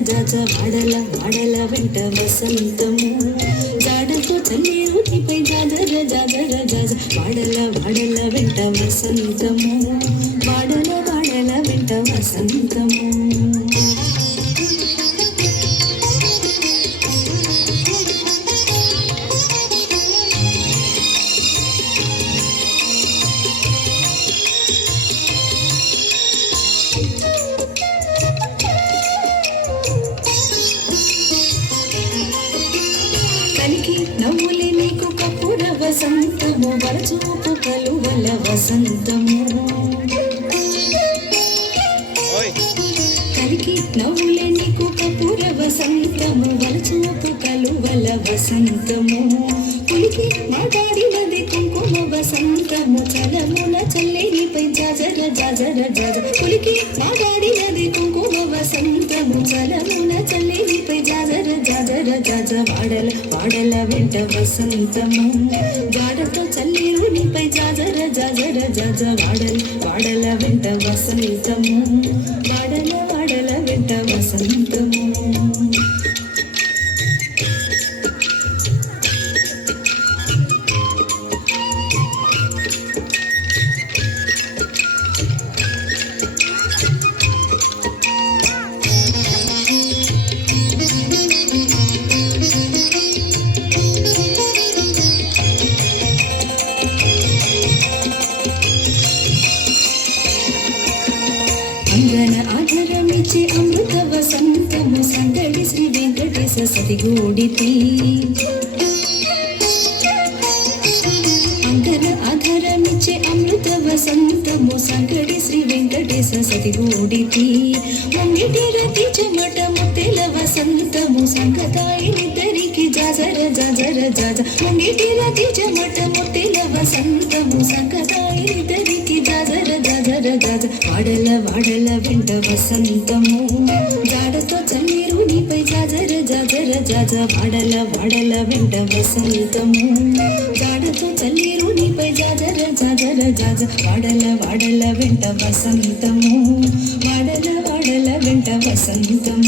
జాజ వాడల వాడల వెంట వసంతము జాడతో చల్లేరు నీపై జాజర జాజర జాజ వాడల వాడల వెంట వసంతము వాడల వాడల వెంట వసంతము కలికి నవ్వులే నీకు కప్పుర వసంతము వరచూపు కలువల వసంతము కలికి నవ్వులే నీకు కప్పుర వసంతము వరచూపు కలువల వసంతము కులికి మాట్లాడినది కుంకుమ వసంతము చలమున చల్లేనిపై జాజర జాజర జాజ కులికి మాట్లాడినది కుంకుమ వసంతము చలమున చల్లేనిపై జాజర జాజర జాజ వాడల వాడల వెంట వసంతము జాడతో చల్లేరు నీపై జాజర జాజర జాజ వాడల వాడల వెంట వసంతము వాడల వాడల వెంట వసంతము అంగన ఆధారమిచ్చే అమృత వసంతము సంగడి శ్రీ వెంకటేశ సతిగూడితి అంగన ఆధారమిచ్చే అమృత వసంతము సంగడి శ్రీ వెంకటేశ సతిగూడితి ముంగిటి రతి చెమట ముత్తెల వసంతము సంగతాయినిద్దరికి జాజర జాజర జాజ ముంగిటి రతి చెమట ముత్తెల వసంతము సంగతాయినిద్దరికి జాజర జాజర జాజ వాడల వాడల వెంట వసంతము జాడతో చల్లేరు నీపై జాజర జాజర జాజ వాడల వాడల వెంట వసంతము జాడతో చల్లేరు నీపై జాజర జాజర జాజ వాడల వాడల వెంట వసంతము వాడల వాడల వెంట వసంతము